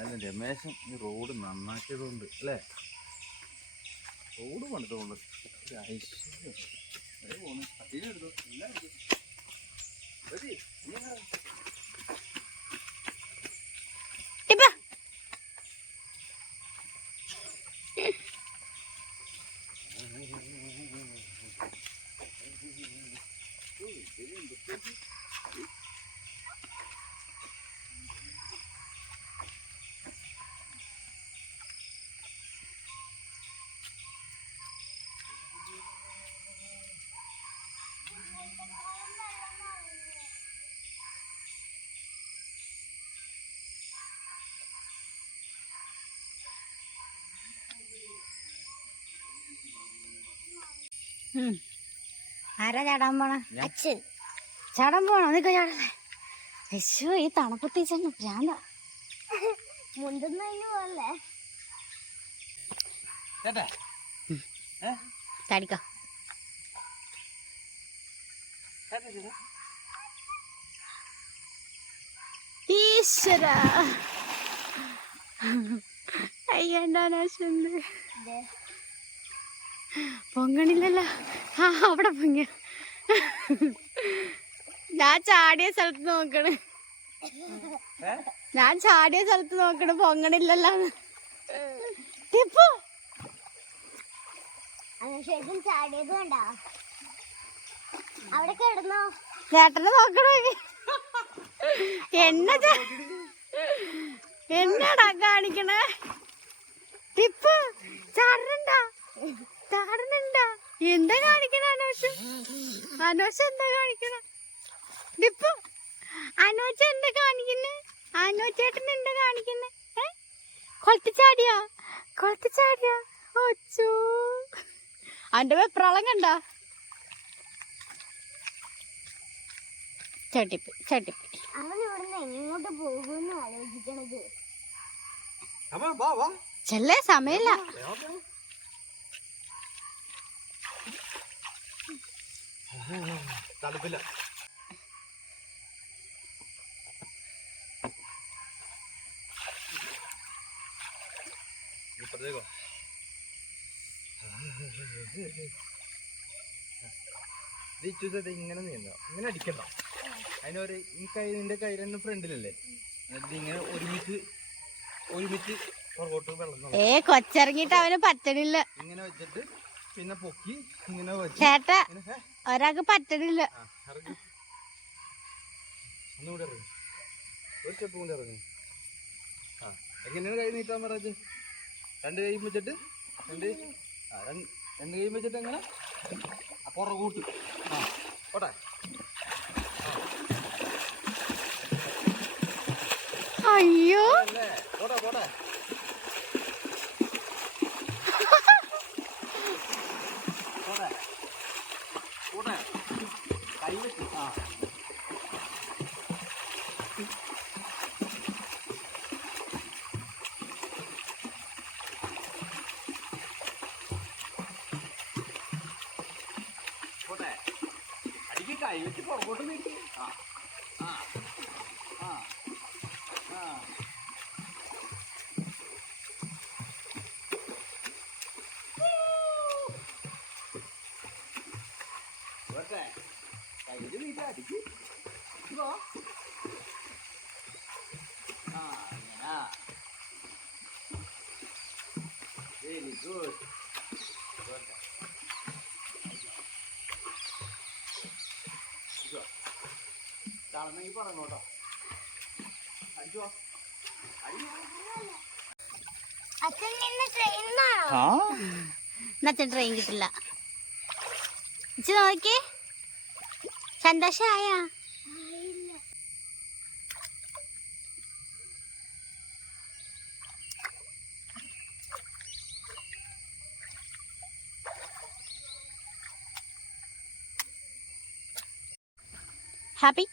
എന്നാലും രമേശൻ ഈ റോഡ് നന്നാക്കിയതുകൊണ്ട് അല്ലേ റോഡ് പണിതുകൊണ്ട് ഒരു ഐശ്വര്യം. പോണ്. കത്തിയിൽ എടുത്തോ. ആരാ ചാടാൻ പോണ? അച്ഛൻ. ചാടാൻ പോണോ? നിക്കോ ചാടല്ലേ. അയ്യോ ഈ തണുപ്പത്തി ഭ്രാന്ത. മുണ്ടുന്നതിന് പോലെ? ചാടിക്കോ. ഈശ്വര. അയ്യന്റെ അനാശുണ്ട് പൊങ്ങണില്ലല്ലോ. ആ അവിടെ പൊങ്ങിയ. ഞാൻ ചാടിയ സ്ഥലത്ത് നോക്കണ്. ഞാൻ ചാടിയ സ്ഥലത്ത് നോക്കണ് പൊങ്ങണില്ലല്ലോ ടിപ്പു! ചാടിയത് കണ്ടോ. അവിടെ കിടന്നോ? ചേട്ടനെ നോക്കണേ എന്നെ എന്നാടാ കാണിക്കണേ? ടിപ്പ് ചാടണണ്ട എന്താ കാണിക്കണ അനോഷ്? അനോഷ് എന്താ കാണിക്കണ? ഇപ്പൊ. അനോച്ച എന്താ കാണിക്കുന്നേ? അനോജേട്ടൻ എന്താ കാണിക്കുന്നേ? ഏ? കൊളത്തിച്ചാടിയോ? കൊളത്തിച്ചാടിയോ? കൊളത്തി ചാടിയാ ഒച്ചോ. അവന്റെ വെപ്രാളം കണ്ട? ചട്ടിപ്പ് ചട്ടിപ്പ് അവൻ ഇവിടുന്ന് എങ്ങോട്ട് പോകുമെന്ന് ആലോചിക്കണത്. ചെല്ലേ സമയമില്ല വേഗം പോ. തണുപ്പില്ല. ഇപ്പഴത്തേക്കോ ഇത് ഇങ്ങനെ നീന്തോ ഇങ്ങനെ അടിക്കണ്ട? അതിനൊരു ഈ കൈ നിന്റെ കൈ രണ്ട് ഫ്രണ്ടിലല്ലേ? എന്നിട്ട് ഇങ്ങനെ ഒരുമിച്ച് ഒരുമിച്ച് പുറകോട്ട് വെള്ളം. ഏ കൊച്ചിറങ്ങിട്ട് അവന് പറ്റണില്ല. ഇങ്ങനെ വെച്ചിട്ട് പിന്നെ പൊക്കി ഇങ്ങനെ വെച്ച് ചേട്ടാ ഒരാൾക്ക് പറ്റണില്ല. ഒന്നുകൂടെ ഇറങ്ങി. ഒരു സ്റ്റെപ്പ് ഇറങ്ങി. ആ എങ്ങനെയാണ് കൈ നീട്ടാൻ പറഞ്ഞത്? രണ്ട് കൈ വെച്ചിട്ട് രണ്ട് ആ രണ്ട് കൈ വെച്ചിട്ട് എങ്ങനെ? പുറകോട്ട് ആ പോട്ടെ. അയ്യോ. പോട്ടെ പോട്ടെ പോട്ടെ കൈ വെച്ച് ആ പോട്ടെ. അടിക്ക് കൈ വെച്ച് പുറകോട്ട് ആ. ആ. ആ. ആ. കയ്യിൽ നീട്ടി അടിക്ക് ഇതോ ആ. അങ്ങനെ വെരി ഗുഡ് താഴ്ന്നെങ്കിൽ പറഞ്ഞു കേട്ടോ അടിച്ചോ അച്ഛൻ ട്രെയിൻ കിട്ടില്ല. ഇച്ചി നോക്കി സന്തോഷമായ ഹാപ്പി